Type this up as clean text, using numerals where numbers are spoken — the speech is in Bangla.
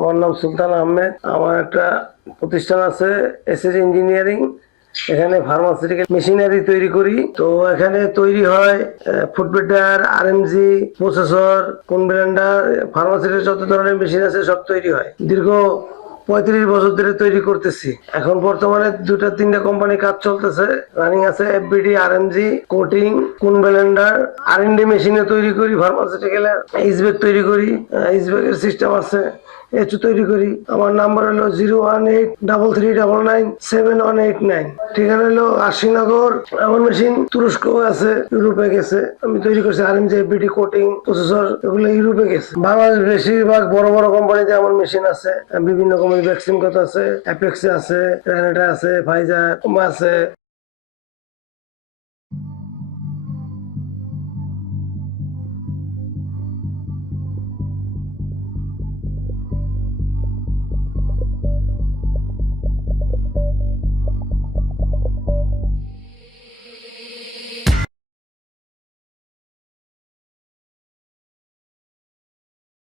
আমার নাম সুলতান আহমেদ। আমার একটা প্রতিষ্ঠান আছে এসএস ইঞ্জিনিয়ারিং। এখানে ফার্মাসিউটিক্যাল মেশিনারি তৈরি করি। তো এখানে তৈরি হয় ফুড ব্লেন্ডার, আরএমজি, প্রসেসর, কোন ব্লেন্ডার, ফার্মাসিউটিক্যাল যত ধরনের মেশিন আছে সব তৈরি হয়। দীর্ঘ 35 বছর ধরে তৈরি করতেছি। এখন বর্তমানে 2-3টা কোম্পানি কাজ চলতেছে, রানিং আছে। এফবিডি, আরএমজি, কোটিং, কোন ব্লেন্ডার, আর&ডি মেশিনে তৈরি করি। ফার্মাসিউটিক্যাল এইচব্যাগ তৈরি করি, এইচব্যাগের সিস্টেম আছে, এচু তৈরি করি। আমার নাম্বার হলো 01833997189। ঠিকানা হলো আশিনগর। আমার মেশিন তুরস্ক আছে, ইউরোপে গেছে। আমি তৈরি করছি আরএমজি, এফবিডি, কোটিং, প্রসেসর, এগুলো ইউরোপে গেছে। বাংলাদেশ বেশিরভাগ বড় বড় কোম্পানিতে আমার মেশিন আছে। বিভিন্ন কোম্পানি ভ্যাকসিন কত আছে, অ্যাপেক্সে আছে, রেনেটা আছে, ফাইজার আছে।